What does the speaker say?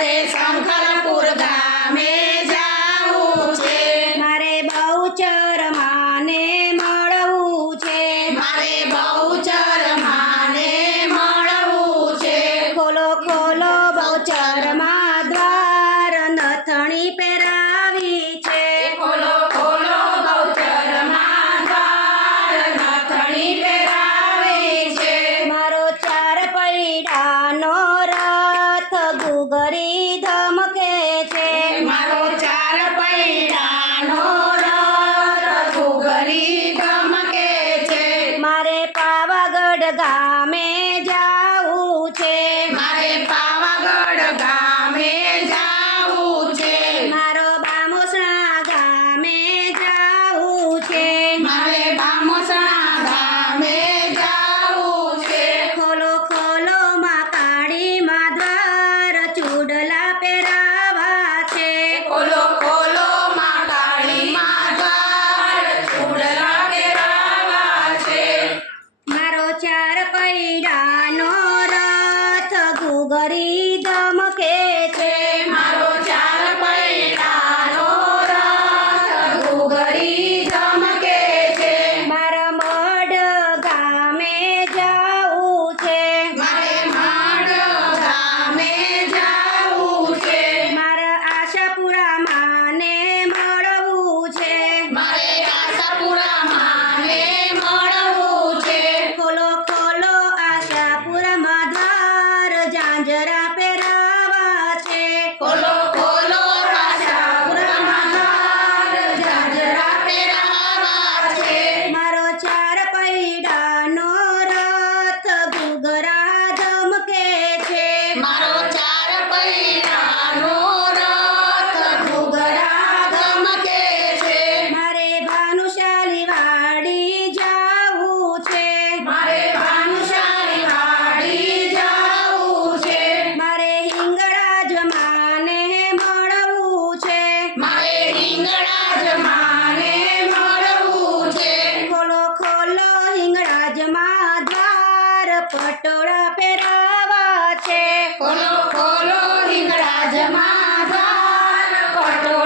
મારે શંખલપુર ગામે જાવું છે, મારે બહુચર માને મળવું છે, મારે બહુચર માને મળવું છે, ખોલો ખોલો બહુચરમાં દ્વાર નથણી પહેરાવી છે, ખોલો ખોલો બહુચરમાં દ્વાર નથણી પહેરાવી છે, મારો ચાર પૈડાનો રથ ગુગરી ધમકે છે, મારો ચાર પૈડાનો રથ ઘૂઘરી ધમકે છે, મારે પાવાગઢ ગામે જાવું છે, મારે પાવાગઢ ગામે જાવું છે, મારો બામુસણા ગામે જાવું છે, મારે બામસણા ગામે જાવું છે, ખોલો ખોલો માં કાળીમાં દ્વાર ચૂડલા પહેરાવા છે, ખોલો ખોલો માં કાળીમાં દ્વાર ચૂડલા પહેરાવા છે, મારો ચાર પૈડાનો રથ ગુગરી ધમકે છે, મારો ચાર પૈડાનો રથ ઘૂઘરી ધમકે છે, મારા મઢ ગામે જાવું છે, મારે માડ ગામે જાવું છે, મારા આશાપુરા માને મળવું છે, મારે આશાપુરા માને મળવું છે, ખોલો ખોલો આશાપુરામાં દ્વાર ઝાંઝરા પહેરાવા છે, ખોલો ખોલો આશાપુરામાં દ્વાર ઝાંઝરા પહેરાવા છે, મારો ચાર પૈડાનો રથ ગુગરા ધમકે છે, મારો ચાર પૈડાનો રથ ઘૂઘરા ધમકે છે, મારે ભાનુશાલી વાડી જાવું છે, મારે ભાનુશાળી વાડી જાવું છે, મારે હિંગળાજ માને મળવું છે, મારે રીંગણાજ માને મળવું છે, ખોલો ખોલો હિંગળાજમાં દ્વાર પટોળા પહેરાવા છે, ખોલો ખોલો હિંગળાજમાં દ્વાર પટોળા